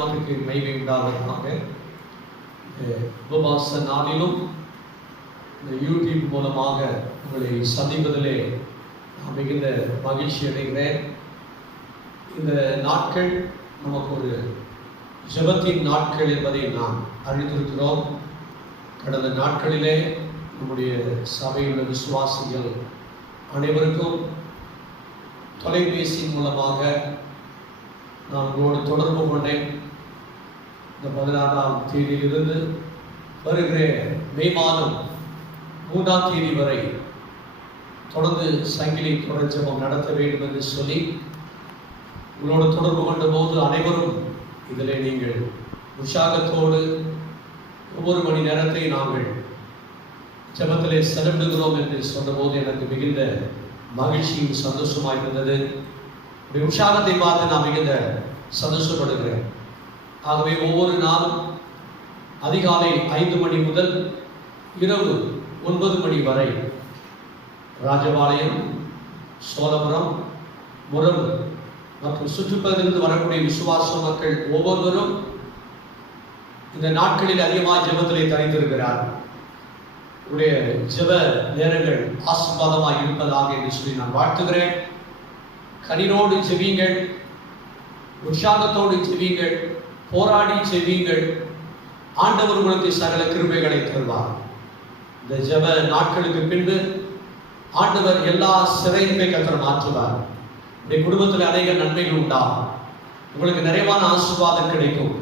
நாமத்துக்கு மகிமை உண்டாவதாக. உபவாச நாளிலும் இந்த யூடியூப் மூலமாக உங்களை சந்திப்பதிலே நான் மிகுந்த மகிழ்ச்சி அடைகிறேன். இந்த நாட்கள் நமக்கு ஒரு ஜெபத்தின் நாட்கள் என்பதை நாம் அறிந்திருக்கிறோம். கடந்த நாட்களிலே நம்முடைய சபையுள்ள விசுவாசிகள் அனைவருக்கும் தொலைபேசி மூலமாக நான் உங்களோடு தொடர்பு கொண்டேன். இந்த 16ஆம் தேதியிலிருந்து வருகிற மே மாதம் 3ஆம் தேதி வரை தொடர்ந்து சங்கிலி தொடர் ஜெபம் நடத்த வேண்டும் என்று சொல்லி உங்களோடு தொடர்பு கொண்ட போது அனைவரும் இதில் நீங்கள் உற்சாகத்தோடு ஒவ்வொரு மணி நேரத்தை நாங்கள் ஜெபத்திலே செலவிடுகிறோம் என்று சொன்னபோது எனக்கு மிகுந்த மகிழ்ச்சியும் சந்தோஷமாக இருந்தது. உற்சாகத்தை பார்த்து நான் மிகுந்த சந்தோஷப்படுகிறேன். ஆகவே ஒவ்வொரு நாளும் அதிகாலை 5 மணி முதல் இரவு 9 மணி வரை ராஜபாளையம், சோழபுரம், முரம்பு மற்றும் சுற்றுப்பகுதியிலிருந்து வரக்கூடிய விசுவாச மக்கள் ஒவ்வொருவரும் இந்த நாட்களில் அதிகமாக ஜெபத்திலே தனித்திருக்கிறார். உடைய ஜெப நேரங்கள் ஆசீர்வாதமாக இருப்பதாக என்று சொல்லி நான் வாழ்த்துகிறேன். கனினோடு ஜெபியுங்கள், உற்சாகத்தோடு ஜெபியுங்கள், போராடி ஜெபியுங்கள். ஆண்டவர் உங்களுக்கு சகல கிருபைகளை தருவார். இந்த ஜெப நாட்களுக்கு பின்பு ஆண்டவர் எல்லா சிறையின்மை கர்த்தர் மாற்றுவார். உடைய குடும்பத்தில் அநேக நன்மைகள் உண்டாகும். உங்களுக்கு நிறைவான ஆசீர்வாதம் கிடைக்கும்.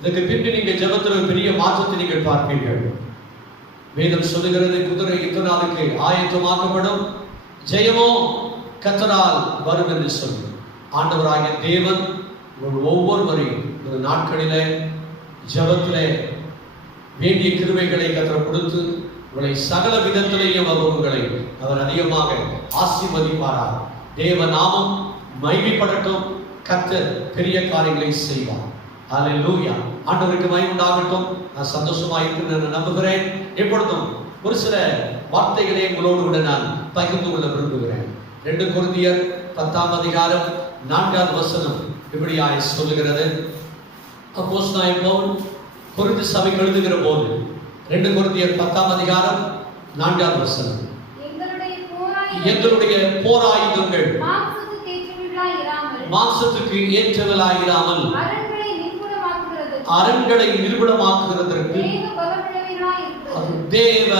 இதற்கு பின்பு நீங்கள் ஜெபத்தில் பெரிய மாற்றத்தை நீங்கள் பார்ப்பீர்கள். வேதம் சொல்லுகிறது, குதிரை யுத்தநாளுக்கு ஆயத்தமாக்கப்படும், ஜெயமோ கர்த்தரால் வரும் என்று சொல்லி. ஆண்டவராகிய தேவன் ஒவ்வொருவரையும் இந்த நாட்களிலே ஜெபத்திலே வேண்டிய கிருபைகளை கர்த்தர் கொடுத்து உங்களை சகல விதத்திலேயும் உங்களை அவர் அதிகமாக ஆசீர்வதிப்பாராக. தேவ நாமம் மகிமைப்படட்டும். கர்த்தர் பெரிய காரியங்களை செய்வார். ஹல்லேலூயா. ஆண்டவருக்கு மகிமை உண்டாகட்டும். நான் சந்தோஷமாக இருக்கிறேன் நம்புகிறேன். எப்பொழுதும் ஒரு சில வார்த்தைகளை உங்களோடு கூட நான் பகிர்ந்து கொள்ள விரும்புகிறேன். 2 கொரிந்தியர் 10ஆம் அதிகாரம் 4ஆவது வசனம் இப்படியாய் சொல்லுகிறது. அப்போஸ்தலனாகிய பவுல் கொரிந்து சபைக்கு எழுதுகிற போது 2 கொரிந்தியர் 10ஆம் அதிகாரம் 4ஆவது வசனம், எங்களுடைய போராயுதங்கள் மாம்சத்துக்கு ஏற்றவர்களாயிராமல் அரண்களை நிர்மூலமாக்குகிறதற்கு தேவ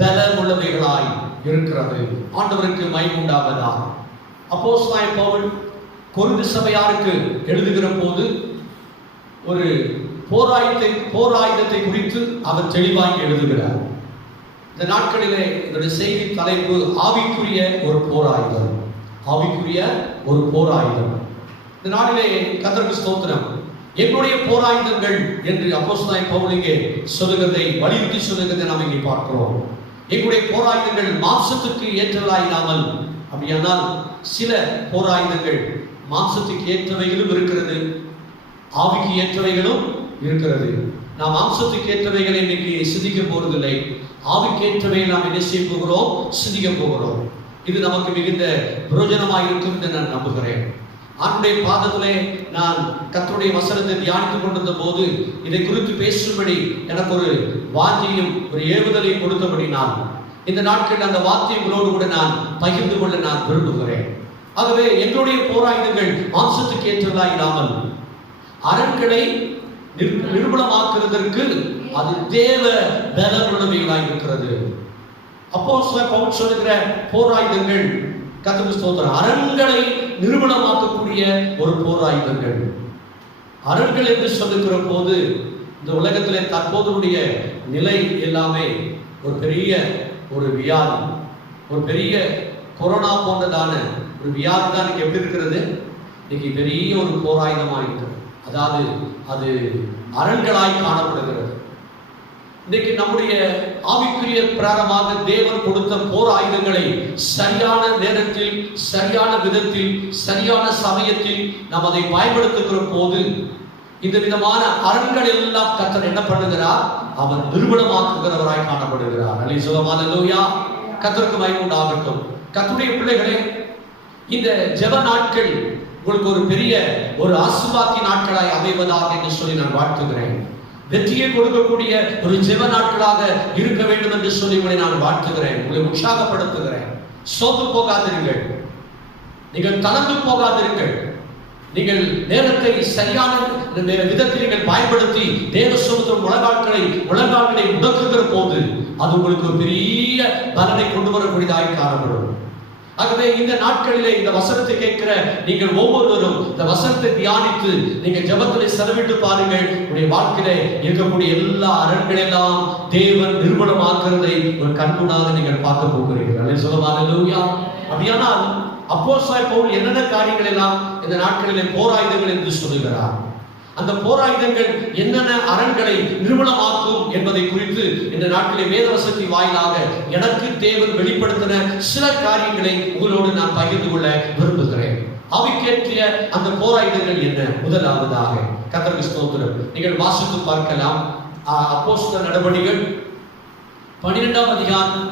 பலமுள்ளவைகளாய் இருக்கிறது. ஆண்டவருக்கு மகிமை உண்டாவதாக. அப்போஸ்தலனாகிய பவுல் கொரிந்து சபையாருக்கு எழுதுகிற போது ஒரு போராயுதத்தை குறித்து அவர் தெளிவாக எழுதுகிறார். இந்த நாட்களிலே இதனுடைய செய்தி தலைப்பு ஆவிக்குரிய ஒரு போராயுதம். ஆவிக்குரிய ஒரு போராயுதம். இந்த நாளிலே கர்த்தருக்கு ஸ்தோத்திரம். எங்களுடைய போராயுதங்கள் என்று அப்போஸ்தலனாகிய பவுல் இங்கே சொல்லுகிறதை வலியுறுத்தி சொல்லுகிறதை நாம் இங்கே பார்க்கிறோம். எங்களுடைய போராயுதங்கள் மாம்சத்துக்கு ஏற்றவர்களாயிராமல், அப்படியானால் சில போராயுதங்கள் மாம்சத்துக்கு ஏற்றவைகளும் இருக்கிறது, ஆவிக்கு ஏற்றவைகளும் இருக்கிறது. நாம் மாம்சத்துக்கு ஏற்றவைகளை இன்னைக்கு சிந்திக்க போறதில்லை. ஆவிக்கு ஏற்றவைகளை நாம் என்ன செய்ய போகிறோம்? சிந்திக்க போகிறோம். இது நமக்கு மிகுந்த பிரயோஜனமாக இருக்கும் என்று நான் நம்புகிறேன். ஆண்டுடைய பாதத்திலே நான் கர்த்தருடைய வசனத்தை தியானித்துக் கொண்டிருந்த போது இதை குறித்து பேசும்படி எனக்கு ஒரு வாஞ்சையும் ஒரு ஏவுதலையும் கொடுத்தபடி நான் இந்த நாட்களில் அந்த வார்த்தையை உங்களோடு கூட நான் பகிர்ந்து கொள்ள நான் விரும்புகிறேன். ஆகவே எங்களுடைய போராயுதங்கள் மாம்சத்துக்கு ஏற்றவர்களாயிராமல் அரண்களை நிர்மூலமாக்குவதற்கு அது தேவ பலமுள்ளவைகளாய் இருக்கிறது. அப்போஸ்தலன் பவுல் சொல்லுகிற போராயுதங்கள் கர்த்தருக்கு ஸ்தோத்திரம், அரண்களை நிர்மூலமாக்கக்கூடிய ஒரு போராயுதங்கள். அரண்கள் என்று சொல்லுகிற போது இந்த உலகத்திலே தற்போதைய நிலை எல்லாமே ஒரு பெரிய ஒரு வியாதி, ஒரு பெரிய கொரோனா போன்றதான ஒரு வியாதி தான் இன்னைக்கு எப்படி இருக்கிறது? இன்னைக்கு பெரிய ஒரு போராயுதமாக இருக்கிறது. அதாவது அது அரண்களாய் காணப்படுகிறது. இன்னைக்கு நம்முடைய ஆவிக்குரிய பிரகாரமாக தேவன் கொடுத்த போர் ஆயுதங்களை சரியான நேரத்தில், சரியான விதத்தில், சரியான சமயத்தில் நாம் அதை பயன்படுத்துகிற போது இந்த விதமான அரண்கள் எல்லாம் கர்த்தர் என்ன பண்ணுகிறார்? அவர் நிர்மூலமாக்குகிறவராய் காணப்படுகிறார். அல்லேலூயா. கர்த்தருக்கு மகிமை உண்டாகட்டும். கர்த்தருடைய பிள்ளைகளே, இந்த ஜெப நாட்கள் உங்களுக்கு ஒரு பெரிய ஒரு ஆசீர்வாத நாட்களாய் அமைவதாக என்று சொல்லி நான் வாழ்த்துகிறேன். வெற்றியை கொடுக்கக்கூடிய ஒரு ஜெப நாட்களாக இருக்க வேண்டும் என்று சொல்லி உங்களை நான் வாழ்த்துகிறேன். உங்களை உற்சாகப்படுத்துகிறேன். சோர்ந்து போகாதீர்கள், நீங்கள் தளர்ந்து போகாதீர்கள். நீங்கள் நேரத்தை சரியான விதத்தில் நீங்கள் பயன்படுத்தி தேவ சமூகத்தின் முழங்கால்களை முடக்குகிற போது அது உங்களுக்கு பெரிய பலனை கொண்டு வரக்கூடியதாய் காணப்படும். ஆகவே இந்த நாட்களிலே இந்த வசனத்தை கேட்கிற நீங்கள் ஒவ்வொருவரும் இந்த வசனத்தை தியானித்து நீங்கள் ஜெபத்திலே செலவிட்டு பாருங்கள். உங்களுடைய வாழ்க்கையிலே இருக்கக்கூடிய எல்லா அரண்களெல்லாம் தேவன் நிர்மூலமாக்குறதை ஒரு கண்கூடாக நீங்கள் பார்க்க போகிறீர்கள். ஹல்லேலூயா. அப்படியானால் அப்போஸ்தலனாகிய பவுல் என்னென்ன காரியங்கள் எல்லாம் இந்த நாட்களிலே போராயுதங்கள் என்று சொல்லுகிறார். அந்த போராயுதங்கள் என்னென்ன அரண்களை நிர்மூலமாக்கும் என்பதை குறித்து இந்த நாட்களிலே வேதவசனத்தின் வாயிலாக எனக்கு தேவன் வெளிப்படுத்தின சில காரியங்களை உங்களோடு நான் பகிர்ந்து கொள்ள விரும்புகிறேன். ஆவிக்கேற்றிய அந்த போராயுதங்கள் என்ன? முதலாவதாக கர்த்தருக்கு ஸ்தோத்திரம். நீங்கள் வாசித்து பார்க்கலாம். அப்போஸ்தலர் நடபடிகள் 12ஆம் அதிகாரம்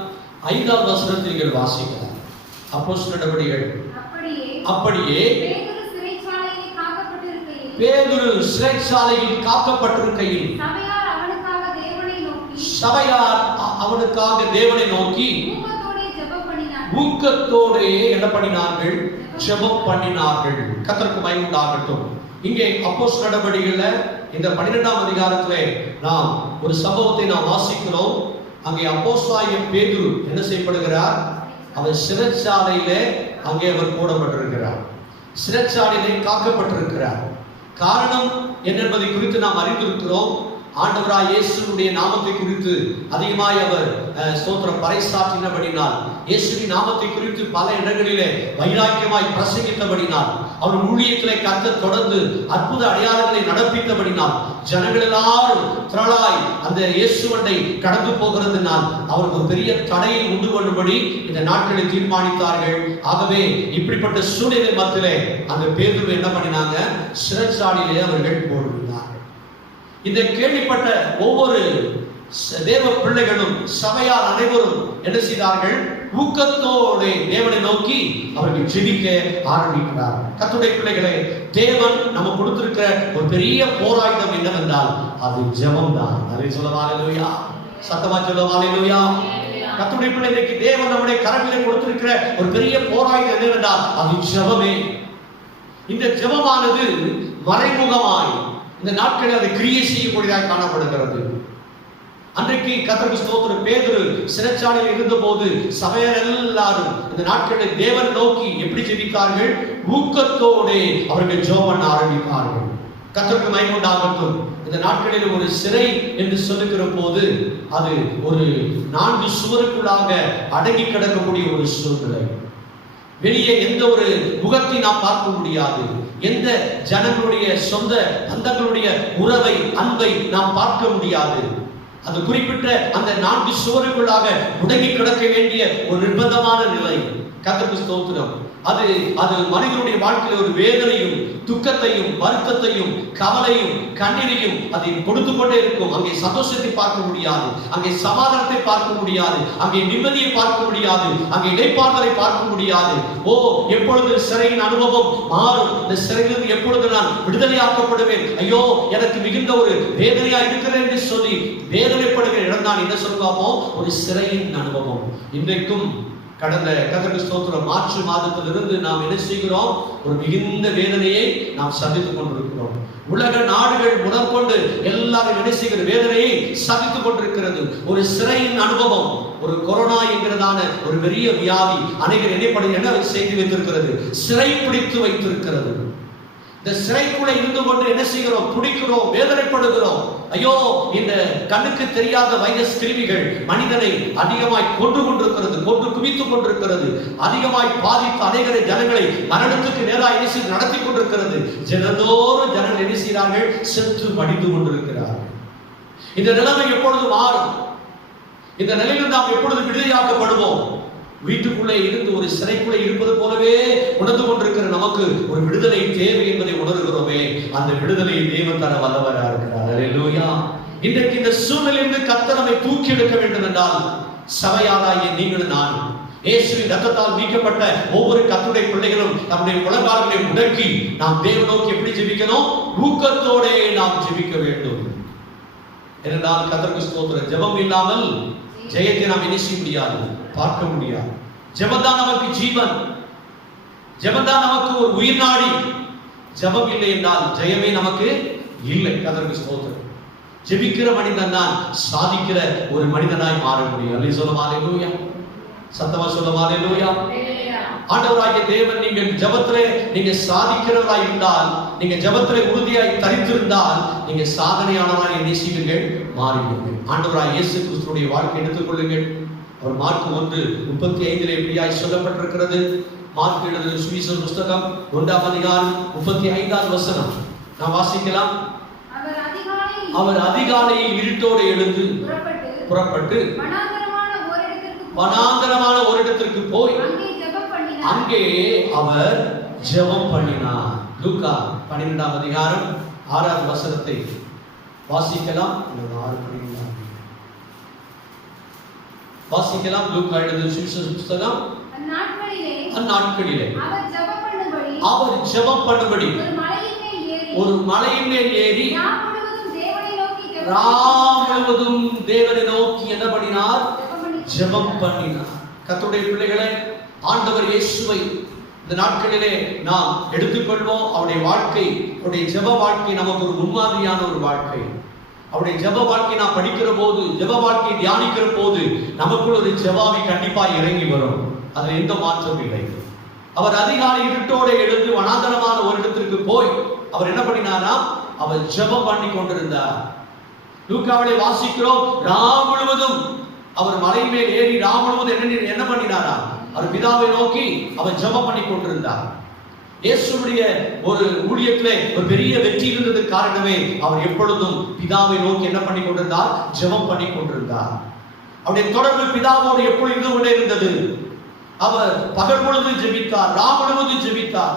5ஆம் வசனத்தை நீங்கள் வாசிக்கலாம். அப்போஸ்தலர் நடபடிகள் அப்படியே பேதுரு சிறைச்சாலையில் காக்கப்பட்டிருக்கையில் சபையார் அவனுக்காக தேவனை நோக்கி ஊக்கத்தோடு என்ன பண்ணினார்கள்? ஜெபம் பண்ணினார்கள். கர்த்தருக்கு மகிமை உண்டாகட்டும். இங்கே அப்போஸ்தலர் நடபடிகள்ல இந்த 12ஆம் அதிகாரத்திலே நாம் ஒரு சம்பவத்தை நாம் வாசிக்கிறோம். அங்கே அப்போஸ்தலனாகிய பேதுரு என்ன செய்யப்படுகிறார்? அவர் சிறைச்சாலையிலே அங்கே அவர் போடப்பட்டிருக்கிறார். சிறைச்சாலையிலே காக்கப்பட்டிருக்கிறார். காரணம் என்ன என்பதை குறித்து நாம் அறிந்திருக்கிறோம். ஆண்டவராய் இயேசுவுடைய நாமத்தை குறித்து அதிகமாய் அவர் ஸ்தோத்திரம் பறைசாற்றினபடினால், இயேசுவின் நாமத்தை குறித்து பல இடங்களிலே வைராக்கியமாய் பிரசங்கித்தபடினால், அவர் ஊழியத்திலே கர்த்தர் தொடர்ந்து அற்புத அடையாளங்களை நடப்பித்தபடினால், ஜனங்கள் எல்லாரும் திரளாய் அந்த இயேசுவண்டை கடந்து போகிறதுனால் அவருக்கு ஒரு பெரிய தடையை உண்டு கொள்ளும்படி இந்த நாட்களை தீர்மானித்தார்கள். ஆகவே இப்படிப்பட்ட சூழ்நிலை மத்தியிலே அந்த பேதுரு என்ன பண்ணினாங்க? சிறைச்சாலையிலே அவர்கள் போடுகிறார்கள். இதை கேள்விப்பட்ட ஒவ்வொரு தேவ பிள்ளைகளும் சபையார் அனைவரும் என்ன செய்தார்கள்? ஊக்கத்தோடு தேவனை நோக்கி அவர்கள் ஜெபிக்க ஆரம்பிக்கிறார்கள். கர்த்தருடைய பிள்ளைகளே, தேவன் நம்ம கொடுத்திருக்கிற ஒரு பெரிய போராயுதம் என்னவென்றால் அது ஜெபம் தான். அதை சொல்லுங்க ஹல்லேலூயா. சத்தமா சொல்லுங்க ஹல்லேலூயா. கர்த்தருடைய பிள்ளைகளுக்கு தேவன் நம்முடைய கரங்களிலே கொடுத்திருக்கிற ஒரு பெரிய போராயுதம் என்னவென்றால் அது ஜெபமே. இந்த ஜெபமானது மறைமுகமாய் இந்த நாட்களில் அது கிரியை செய்யக்கூடியதாக காணப்படுகிறது. அன்றைக்கு கர்த்தருக்கு ஸ்தோத்திரம், பேதுரு சிறைச்சாலையில் இருந்த போது சபையார் எல்லாரும் இந்த நாட்களில் தேவன் நோக்கி எப்படி ஜெபித்தார்கள்? ஊக்கத்தோடு அவர்கள் ஜெபம் பண்ண ஆரம்பித்தார்கள். கர்த்தருக்கு மகிமை உண்டாகட்டும். இந்த நாட்களில் ஒரு சிறை என்று சொல்லுகிற போது அது ஒரு 4 சுவருக்குள்ளாக அடங்கி கிடக்கக்கூடிய ஒரு சூழ்நிலை. வெளியே எந்த ஒரு முகத்தை நாம் பார்க்க முடியாது. எந்த ஜனங்களுடைய சொந்த பந்தங்களுடைய உறவை, அன்பை நாம் பார்க்க முடியாது. அது குறிப்பிட்ட அந்த 4 சுவருக்குள்ளாக முடங்கி கிடக்க வேண்டிய ஒரு நிர்பந்தமான நிலை. கர்த்தருக்கு ஸ்தோத்திரம். அது மனிதனுடைய வாழ்க்கையில் ஒரு வேதனையும் துக்கத்தையும் வருத்தத்தையும் கவலையும் கண்ணீரையும் அதை கொடுத்து கொண்டே இருக்கும். அங்கே சந்தோஷத்தை பார்க்க முடியாது, அங்கே சமாதானத்தை பார்க்க முடியாது, அங்கே நிம்மதியை பார்க்க முடியாது, அங்கே இளைப்பாறுதலை பார்க்க முடியாது. எப்பொழுது சிறையின் அனுபவம் மாறும்? இந்த சிறையிலிருந்து எப்பொழுது நான் விடுதலையாக்கப்படுவேன்? ஐயோ, எனக்கு மிகுந்த ஒரு வேதனையா இருக்கிறேன் என்று சொல்லி வேதனைப்படுகிற இடம் தான் என்ன சொல்லுவாமோ ஒரு சிறையின் அனுபவம். இன்றைக்கும் கடந்த கர்த்தருக்கு ஸ்தோத்திரம் மார்ச் மாதத்திலிருந்து நாம் என்ன செய்கிறோம்? ஒரு மிகுந்த வேதனையை நாம் சந்தித்துக் கொண்டிருக்கிறோம். உலக நாடுகள் முதற்கொண்டு எல்லாரும் என்ன செய்கிற வேதனையை சந்தித்துக் கொண்டிருக்கிறது. ஒரு சிறையின் அனுபவம், ஒரு கொரோனா என்கிறதான ஒரு பெரிய வியாதி அனைவர் என்ன செய்து வைத்திருக்கிறது? சிறை பிடித்து வைத்திருக்கிறது. இந்த சிறைக்குள்ளே இருந்து கொண்டு என்ன செய்கிறோம்? துடிக்கிறோம், வேதனைப்படுகிறோம். ஐயோ, இந்த கண்ணுக்கு தெரியாத வைரஸ் கிருமிகள் மனிதனை அதிகமாய் கொண்டு கொண்டிருக்கிறது, கொண்டு குவித்துக் கொண்டிருக்கிறது, அதிகமாய் பாதித்து அநேக ஜனங்களை மரணத்துக்கு நேராக என்ன செய்து நடத்தி கொண்டிருக்கிறது. ஜனங்கள் என்ன செய்கிறார்கள்? செத்து மடிந்து கொண்டிருக்கிறார்கள். இந்த நிலைமை எப்பொழுது மாறும்? இந்த நிலையில் நாம் எப்பொழுது விடுதலையாக்கப்படுவோம்? வீட்டுக்குள்ளே இருந்து ஒரு சிறைக்குள்ளே இருப்பது போலவே உணர்ந்து கொண்டிருக்கிற நமக்கு ஒரு விடுதலை தேவை என்பதை உணர்கிறோமே. அந்த விடுதலையை தேவன் தர வல்லவராக இருக்கிறார். ஹல்லேலூயா. இன்றைக்கு இந்த சூழ்நிலையிலிருந்து கர்த்தர் நம்மை தூக்கி எடுக்க வேண்டும் என்றால் சபையாராகிய நீங்களும் நானும் இயேசுவின் ரத்தத்தால் மீட்கப்பட்ட ஒவ்வொரு கர்த்தருடைய பிள்ளைகளும் நம்முடைய முழங்கால்களை முடக்கி நாம் தேவனை நோக்கி எப்படி ஜெபிக்கணும்? ஊக்கத்தோட நாம் ஜெபிக்க வேண்டும். ஏனென்றால் கர்த்தருக்கு ஸ்தோத்திரம், ஜெபம் இல்லாமல் ஜெயத்தை நாம் என்ன செய்ய முடியாது, பார்க்க முடியாது. ஜெபம் தான் நமக்கு ஜீவன், ஜெபம் தான் நமக்கு ஒரு உயிர் நாடி. ஜெபம் இல்லை என்றால் ஜெயமே நமக்கு இல்லை. கர்த்தருக்கு ஸ்தோத்திரம். ஜெபிக்கிற மனிதன் தான் சாதிக்கிற ஒரு மனிதனாய் மாற முடியும். அல்லேலூயா சொல்லுமா, அல்லேலூயா சத்தமா சொல்லுமா, அல்லேலூயா. ஆண்டவராகிய தேவன் நீங்கள் ஜெபத்திலே நீங்க சாதிக்கிறவராய் இருந்தால், நீங்க ஜெபத்திலே உறுதியாய் தரித்திருந்தால், நீங்க சாதனையானவராய் என்ன செய்வீர்கள்? மாறுவீர்கள். ஆண்டவராகிய இயேசு கிறிஸ்துவின் வாழ்க்கை எடுத்துக்கொள்ளுங்கள். அவர் மார்க் 1:35 இப்படியாய் சொல்லப்பட்டிருக்கிறது. மார்க் எழுதின சுவிசேஷ புத்தகம் 1ஆம் அதிகாரம் 35ஆம் வசனம் நாம் வாசிக்கலாம். அவர் அதிகாலையில் இருட்டோடு எழுந்து புறப்பட்டு வனாந்தரமான ஒரு இடத்திற்கு போய் அங்கே அவர் ஜெபம் பண்ணினார். லூக்கா 12ஆம் அதிகாரம் 6ஆம் வசனத்தை வாசிக்கலாம். லூக்கா எழுதின சுவிசேஷ புத்தகம் அந்நாட்களிலே அவர் ஜெபம் பண்ணும்படி ஒரு மலையின் மேல் ஏறி முழுவதும் தேவனை நோக்கி என்ன பண்ணினார்? ஜெபம் பண்ணினார். கர்த்தருடைய பிள்ளைகளே, ஆண்டவர் இயேசுவை இந்த நாட்களிலே நாம் எடுத்துக்கொள்வோம். அவருடைய வாழ்க்கை, அவருடைய ஜெப வாழ்க்கை நமக்கு ஒரு முன்மாதிரியான ஒரு வாழ்க்கை. அவருடைய ஜெப வாழ்க்கை நாம் படிக்கிற போது, ஜெப வாழ்க்கையை தியானிக்கிற போது நமக்குள் ஒரு ஜெபாவி கண்டிப்பாக இறங்கி வரும். அதில் எந்த மாற்றம் இல்லை. அவர் அதிகாலை இருட்டோடு எழுந்து வனாந்தரமான ஒரு இடத்திற்கு போய் அவர் என்ன பண்ணினாரா? அவர் ஜெபம் பண்ணி கொண்டிருந்தார். லூக்காவிலே வாசிக்கிறோம், ராம் முழுவதும் அவர் மலை மேல் ஏறி ராம் முழுவதும் என்ன பண்ணினாரா? அவர் பிதாவை நோக்கி அவர் ஜெபம் பண்ணி கொண்டிருந்தார். இயேசுவுடைய ஒரு ஊழியத்திலே ஒரு பெரிய வெற்றி இருந்ததுக்கு காரணமே அவர் எப்பொழுதும் பிதாவை நோக்கி என்ன பண்ணி கொண்டிருந்தார்? ஜெபம் பண்ணி கொண்டிருந்தார். அவருடைய தொடர்பு பிதாவோடு எப்பொழுது இருந்து கொண்டே இருந்தது. அவர் பகல் முழுவதும் ஜெபித்தார், ராம் முழுவதும் ஜெபித்தார்.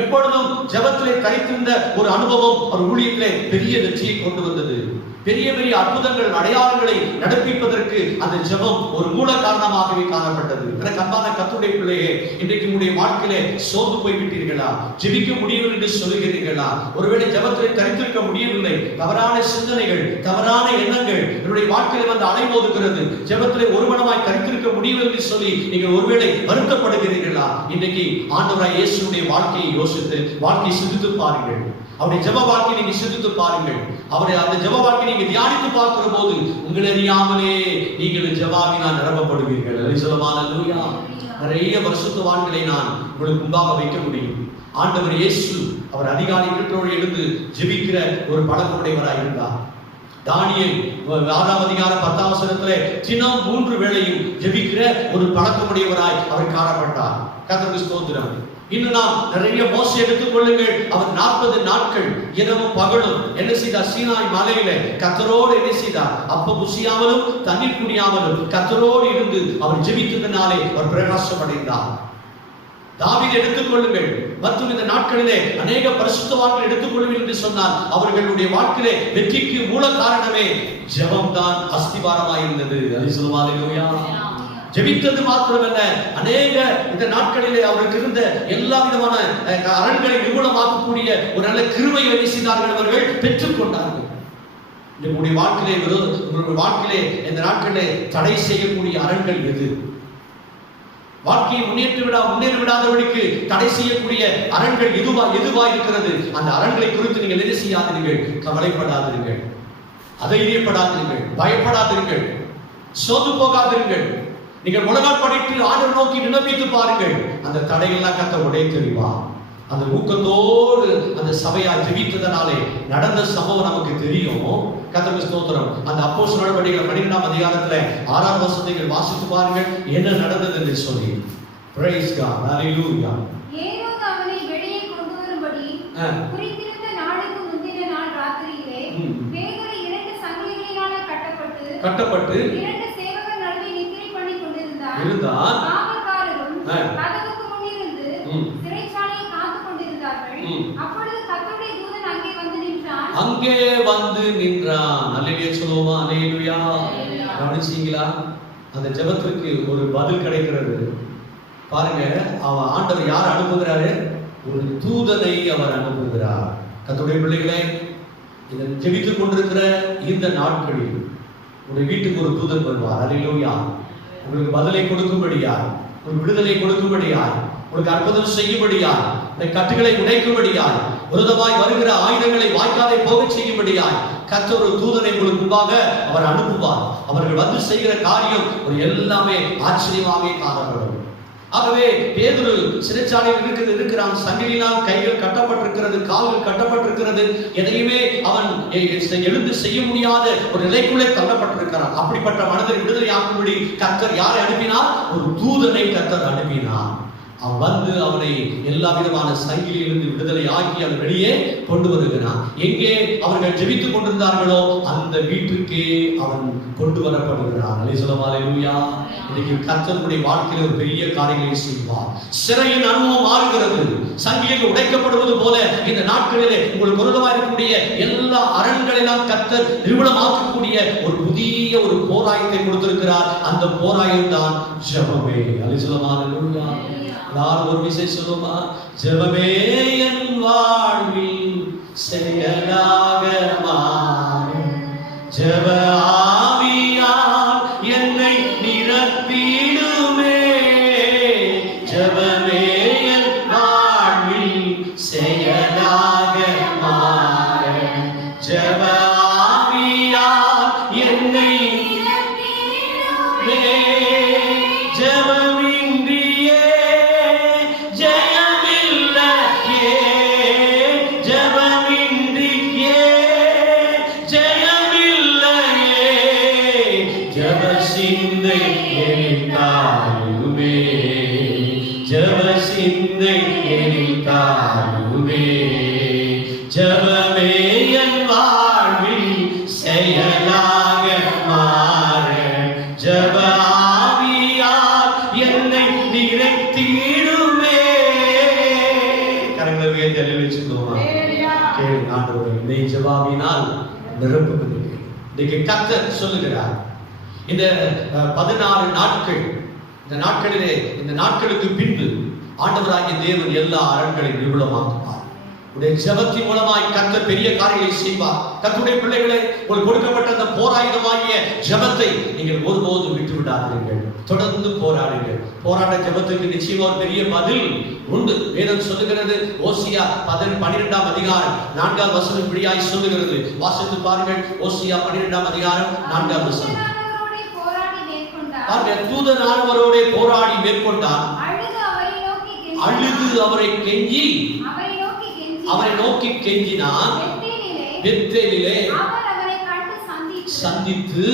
எப்பொழுதும் ஜெபத்திலே தரித்திருந்த ஒரு அனுபவம் அவர் ஊழியத்திலே பெரிய வெற்றியை கொண்டு வந்தது. பெரிய பெரிய அற்புதங்கள், அடையாளங்களை நடப்பிப்பதற்கு அந்த ஜெபம் ஒரு மூல காரணமாகவே காணப்பட்டது. எனக்கு அன்பான கர்த்தருடைய பிள்ளையே, இன்றைக்கு உங்களுடைய வாழ்க்கையிலே சோர்ந்து போய்விட்டீர்களா? ஜெபிக்க முடியவில்லை என்று சொல்லுகிறீர்களா? ஒருவேளை ஜெபத்திலே தரித்திருக்க முடியவில்லை, தவறான சிந்தனைகள், தவறான எண்ணங்கள் என்னுடைய வாழ்க்கையில வந்து அலைமோதுகிறது, ஜெபத்திலே ஒருமனமாய் தரித்திருக்க முடியவில்லை என்று சொல்லி நீங்கள் ஒருவேளை வருத்தப்படுகிறீர்களா? இன்றைக்கு ஆண்டவராய் இயேசுவுடைய வாழ்க்கையை யோசித்து வாழ்க்கையை சிந்தித்து பாருங்கள். அவருடைய ஜெப வாழ்க்கை நீங்க சிந்தித்து பாருங்கள். அவருடைய அந்த ஜெப வாழ்க்கை நீங்க தியானித்து பார்க்கிற போது உங்களை அறியாமலே நீங்கள் ஜெபாவினால் நிரப்பப்படுவீர்கள். அல்லேலூயா. நிறைய பரிசுத்தவான்களை நான் உங்களுக்கு முன்பாக வைக்க முடியும். ஆண்டவர் இயேசு அவர் அதிகாலை இருட்டோடு எழுந்து ஜெபிக்கிற ஒரு பழக்கமுடையவராய் இருந்தார். தானியேல் 6ஆம் அதிகாரம் 10ஆம் வசனத்திலே தினம் 3 வேளையும் ஜெபிக்கிற ஒரு பழக்கமுடையவராய் அவர் காணப்பட்டார். கர்த்தருக்கு ஸ்தோத்திரம். இன்னும் நாம் நிறைய மோசே எடுத்துக் கொள்ளுங்கள். அவர் 40 நாட்கள் இரவும் பகலும் என்ன செய்தார்? சீனாய் மலையிலே கர்த்தரோடு என்ன செய்தார்? அப்ப புசியாமலும் தண்ணீர் குடியாமலும் கர்த்தரோடு இருந்து அவர் ஜெபித்ததினாலே அவர் பிரகாசம் அடைந்தார். தாவீதை எடுத்துக் கொள்ளுங்கள். மற்றும் இந்த நாட்களிலே அநேக பரிசுத்தவான்கள் எடுத்துக் கொள்ளுங்கள் என்று சொன்னால் அவர்களுடைய வாழ்க்கையிலே வெற்றிக்கு மூல காரணமே ஜெபம் தான் அஸ்திவாரமாய் இருந்தது. அல்லேலூயா. ஜெபித்தது மாத்திரமல்ல, அநேக இந்த நாட்களிலே அவருக்கு இருந்த எல்லா விதமான அரண்களை நிர்மூலமாக்கக்கூடிய ஒரு நல்ல கிருபையை வீசினார்கள், அவர்கள் பெற்றுக் கொண்டார்கள். உங்களுடைய வாழ்க்கையிலே இந்த நாட்களிலே தடை செய்யக்கூடிய அரண்கள் எது? வாழ்க்கையை முன்னேற விடாதவர்களுக்கு தடை செய்யக்கூடிய அரண்கள் எதுவா இருக்கிறது? அந்த அரண்களை குறித்து நீங்கள் எது செய்யாதீர்கள், கவலைப்படாதீர்கள், அதைரியப்படாதீர்கள், பயப்படாதீர்கள், சோர்ந்து போகாதீர்கள். நீங்கள் முழங்கால் படித்து ஆண்டவரை நோக்கி விண்ணப்பித்து பாருங்கள். அந்த தடையெல்லாம் கர்த்தர் உடைத்தெறிவார். அந்த ஊக்கத்தோடு அந்த சபையார் ஜெபித்ததனாலே நடந்த சம்பவம் நமக்கு தெரியும். கர்த்தருக்கு ஸ்தோத்திரம். அந்த அப்போஸ்தலர் நடவடிக்கைகள் 12ஆம் அதிகாரத்துல 6ஆம் வசனத்தை வாசித்து பாருங்கள், என்ன நடந்தது என்று சொல்லி. Praise God. Hallelujah. ஏரோது அவனை வெளியே கொண்டு வரும்படி குறித்திருந்த நாளுக்கு முந்தின நாள் ராத்திரியிலே பேதுரு 2 சங்கிலிகளினாலே கட்டப்பட்டு 2 சேவகர் நடுவே நித்திரை பண்ணி கொண்டிருந்தார். காவல்காரரும் கதவுக்கு முன்னிருந்து சிறைச்சாலையை காத்துக் கொண்டிருந்தார்கள். அப்பொழுது கர்த்தருடைய தூதன் அங்கே வந்து நின்றான். அல்லேலூயா சொல்லுவோமா? அல்லேலூயா. கவனிச்சீங்களா? அந்த ஜெபத்திற்கு ஒரு பதில் கிடைக்கிறது. பாருங்க, அவன் ஆண்டவர் யார் அனுப்புகிறாரு? ஒரு தூதனை அவர் அனுப்புகிறார். கர்த்தருடைய பிள்ளைகளே, இதை ஜெபித்துக் கொண்டிருக்கிற இந்த நாட்களில் உங்களுடைய வீட்டுக்கு ஒரு தூதன் வருவார். அல்லேலூயா. உங்களுக்கு பதிலை கொடுக்கும்படியார், ஒரு விடுதலை கொடுக்கும்படியார், உங்களுக்கு அற்புதம் செய்யும்படியார், இந்த கட்டுகளை உடைக்கும்படியார், விரோதமாய் வருகிற ஆயுதங்களை வாய்க்காலை போக செய்யும்படியார் கர்த்தர் ஒரு தூதனை உங்களுக்கு முன்பாக அவர் அனுப்புவார். அவர்கள் வந்து செய்கிற காரியம் ஒரு எல்லாமே ஆச்சரியமாக காணப்படும். ஆகவே பேதுரு சிறைச்சாலையில் இருக்கிறான். சங்கிலினால் கைகள் கட்டப்பட்டிருக்கிறது, கால்கள் கட்டப்பட்டிருக்கிறது. எதையுமே அவன் எழுந்து செய்ய முடியாத ஒரு நிலைக்குள்ளே தள்ளப்பட்டிருக்கிறான். அப்படிப்பட்ட மனதை விடுதலை ஆக்கும்படி கர்த்தர் யாரை அனுப்பினார்? ஒரு தூதனை கர்த்தர் அனுப்பினார். அவன் வந்து அவனை எல்லா விதமான சங்கிலியிலிருந்து விடுதலை ஆக்கி அவன் வெளியே கொண்டு வருகிறான். எங்கே அவர்கள் ஜெபித்துக் கொண்டிருந்தார்களோ அந்த வீட்டுக்கே அவன் கொண்டு வரப்படுகிறான். அல்லேலூயா. இன்னைக்கு கர்த்தருடைய வாழ்க்கையில் ஒரு பெரிய காரியங்களை செய்வார். சிறையின் அனுபவம் மாறுகிறது. சங்கிலிகள் உடைக்கப்படுவது போல இந்த நாட்களிலே உங்களுக்கு விரோதமாக இருக்கக்கூடிய எல்லா அரண்களெல்லாம் கர்த்தர் நிர்மூலமாக்கக்கூடிய ஒரு புதிய ஒரு போராயத்தை கொடுத்திருக்கிறார். அந்த போராயம் தான் ஜெபமே. அல்லேலூயா. எல்லாரும் ஒரு விஷயம் சொல்லுமா? ஜெபமே என் வாழ்வில் செயலாக மாறு, ஜெப ஆவியால் என்னை நிரப்பிடுமே. ஜெபமே என் வாழ்வில் செயலாக மாறு, ஜெப ஆவியால் என்னை நிரப்பிடுமே. ஜெபமின்றியே ஜெபமே என் வாழ்வில் செயலாக மாற, ஜெப ஆவியால் என்னை நிறைத்திடுமே. கரங்களை உயர்த்தி அறிவிச்சுக்கோமா? கேளு, ஆண்டவரே என்னை ஜெபாவினால் நிரப்புகிறேன். இன்னைக்கு கர்த்தர் சொல்லுகிறார், இந்த 14 நாட்கள், இந்த நாட்களிலே, இந்த நாட்களுக்கு பின்பு ஆண்டவராகிய தேவன் எல்லா அரண்களையும் நிர்மூலமாக்குவார். உடைய ஜெபத்தின் மூலமாய் கர்த்தர் பெரிய காரியங்களை செய்வார். கர்த்தருடைய பிள்ளைகளே, உங்களுக்கு கொடுக்கப்பட்ட அந்த போராயுதமாகிய ஜெபத்தை நீங்கள் ஒருபோதும் விட்டு விடாதீர்கள். தொடர்ந்து போராடுங்கள். போராட்ட ஜெபத்துக்கு நிச்சயமா ஒரு பெரிய பதில் உண்டு. வேதம் சொல்லுகிறது, ஓசியா 12ஆம் அதிகாரம் 4ஆம் வசனம் இப்படியாய் சொல்லுகிறது. வாசித்து பாருங்கள். ஓசியா 12ஆம் அதிகாரம் 4ஆம் வசனம். தூதனானவரோட போராடி மேற்கொண்டார். அழுது அவரை கெஞ்சி, அவரை நோக்கி கெஞ்சினான். பெத்தேலிலே சந்தித்து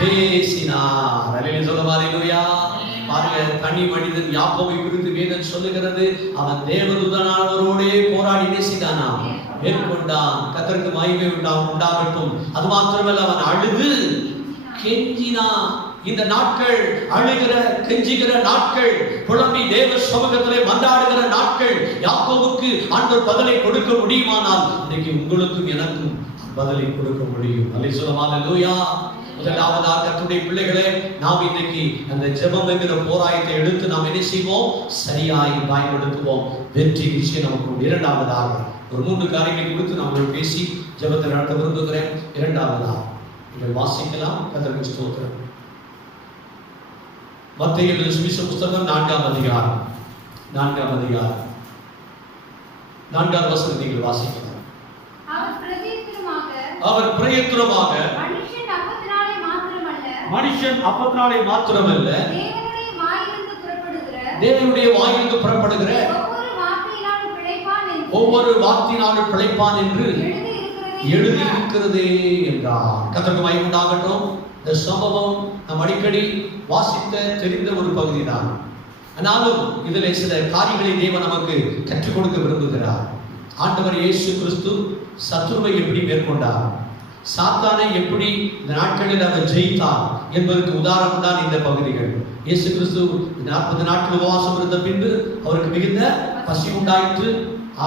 பேசினார். அல்லேலூயா. பாருங்க, தனி மனிதன் யாக்கோபை குறித்து வேதம் சொல்லுகிறது, அவன் தேவதூதனானவரோட போராடி பேசினானா, மேற்கொண்டான். கர்த்தருக்கு மகிமை உண்டாகட்டும். அது மாத்திரமல்ல, அவன் அழுது கெஞ்சினான். இந்த நாட்கள் அழுகிற கெஞ்சுகிற நாட்கள், புலம்பி தேவ சமூகத்திலே மன்றாடுகிற நாட்கள். யாக்கோபுக்கு ஆண்டவர் பதிலை கொடுக்க முடியுமானால் இன்னைக்கு உங்களுக்கும் எனக்கும் பதிலை கொடுக்க முடியும். அல்லேலூயா. முதலாவதாக கர்த்தருடைய பிள்ளைகளே, நாம் இன்னைக்கு அந்த ஜெபம் என்கிற போராயத்தை எடுத்து நாம் என்ன செய்வோம்? சரியாய் பயன்படுத்துவோம். வெற்றி நிச்சயம் நமக்கு. இரண்டாவதாக ஒரு 3 காரியங்களை குறித்து நான் பேசி ஜெபத்தை நடத்த விரும்புகிறேன். இரண்டாவதாக நீங்கள் வாசிக்கலாம். கர்த்தருக்கு ஸ்தோத்திரம். மத்தேயு எழுதின சுவிசேஷ புத்தகம் 4ஆம் அதிகாரம் 4ஆம் வசனம் நீங்கள் வாசிக்கலாம். அவர் பிரயத்தனமாக மனுஷன் அப்பத்தினாலே மாத்திரமல்ல, தேவனுடைய வாயிலிருந்து புறப்படுகிற ஒவ்வொரு வார்த்தையினாலும் பிழைப்பான் என்று எழுதி இருக்கிறதே என்றார். கர்த்தருக்கு மகிமை உண்டாகட்டும். இந்த சம்பவம் நாம் அடிக்கடி வாசித்த தெரிந்த ஒரு பகுதி தான். ஆனாலும் இதில் சில காரியங்களை தேவன் நமக்கு கற்றுக் கொடுக்க விரும்புகிறார். ஆண்டவர் இயேசு கிறிஸ்து சத்துருவை எப்படி மேற்கொண்டார், சாத்தானை எப்படி இந்த நாட்களில் அவர் ஜெயித்தார் என்பதற்கு உதாரணம் தான் இந்த பகுதிகள். இயேசு கிறிஸ்து 40 நாட்கள் உபவாசம் இருந்த பின்பு அவருக்கு மிகுந்த பசி உண்டாயிற்று.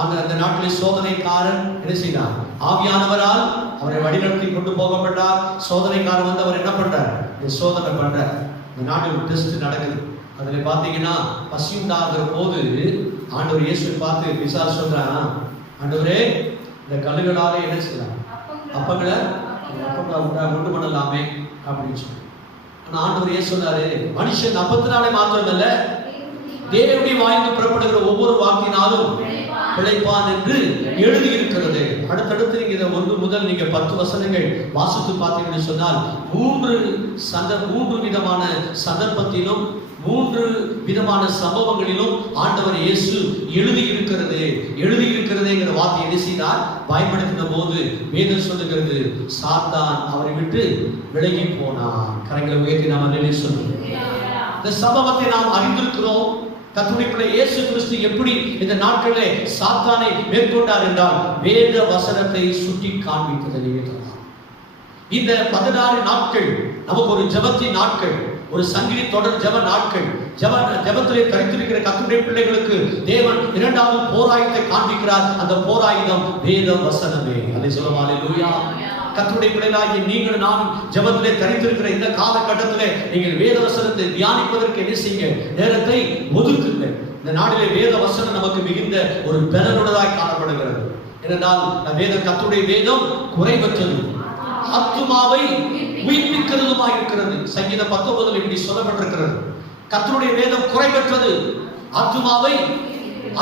அந்த நாட்களில் சோதனைக்காரன் என்ன செய்தார்? ஆவியானவரால் அவரை வழிநடத்தி கொண்டு போகப்பட்டார். சோதனைக்காரன் வந்து அவர் என்ன பண்றார்? சோதனை பண்ற. இந்த நாடு ஒரு டெஸ்ட் நடக்குது. அதுல பாத்தீங்கன்னா பசி உண்டாகிற போது ஆண்டவர் இயேசுவை பார்த்து பிசாசு சொல்றான், ஆண்டவரே இந்த கல்லுகளால என்ன செய்யலாம், அப்பங்களை உண்டு பண்ணலாமே அப்படின்னு சொல்லி. ஆனா ஆண்டவர் ஏன் சொன்னாரு, மனுஷன் அப்பத்தினாலே மாத்திரமல்ல தேவனுடைய வாயிலிருந்து புறப்படுகிற ஒவ்வொரு வாக்கினாலும் பிழைப்பான் என்று எழுதி இருக்கிறது. அடுத்தடுத்து நீங்க இதை 1 முதல் நீங்க 10 வசனங்கள் வாசித்து பார்த்தீங்கன்னு சொன்னால் 3 விதமான சந்தர்ப்பத்திலும் 3 விதமான சம்பவங்களிலும் ஆண்டவர் இயேசு எழுதி இருக்கிறதுங்கிற வார்த்தை என்ன செய்தார், பயன்படுத்தின போது வேதம் சொல்லுகிறது, சாத்தான் அவரை விட்டு விலகி போனான். கரங்களை உயர்த்தி நாம் அல்லேலூயா சொல்லுவோம். இந்த சம்பவத்தை நாம் அறிந்திருக்கிறோம். கர்த்தருடைய பிள்ளை இயேசு கிறிஸ்து எப்படி இந்த நாட்களிலே சாத்தானை மேற்கொண்டார் என்றால் வேத வசனத்தை சுட்டி காண்பித்தது நிமித்தம். இந்த 16 நாட்கள் நமக்கு ஒரு ஜெபத்தின் நாட்கள், ஒரு சங்கிலி தொடர் ஜெப நாட்கள். ஜெபத்திலே தரித்திருக்கிற கர்த்தருடைய பிள்ளைகளுக்கு தேவன் 2வது போராயுதத்தை காண்பிக்கிறார். அந்த போராயுதம் வேத வசனமே. அல்லேலூயா. கர்த்தருடைய பிள்ளைகளாகிய நீங்கள் நானும் ஜெபத்திலே தரித்திருக்கிற இந்த காலகட்டத்திலே நீங்கள் வேத வசனத்தை தியானிப்பதற்கு என்ன செய்யுங்க, நேரத்தை ஒதுக்குங்க. இந்த நாளிலே வேத வசனம் நமக்கு மிகுந்த ஒரு பலனுள்ளதாய் காணப்படுகிறது. ஏனென்றால் கர்த்தருடைய வேதம் குறைவற்றது, ஆத்துமாவை உயிர்ப்பிக்கிறதுமாய் இருக்கிறது. சங்கீதம் 19 இப்படி சொல்லப்பட்டிருக்கிறது, கர்த்தருடைய வேதம் குறைவற்றது,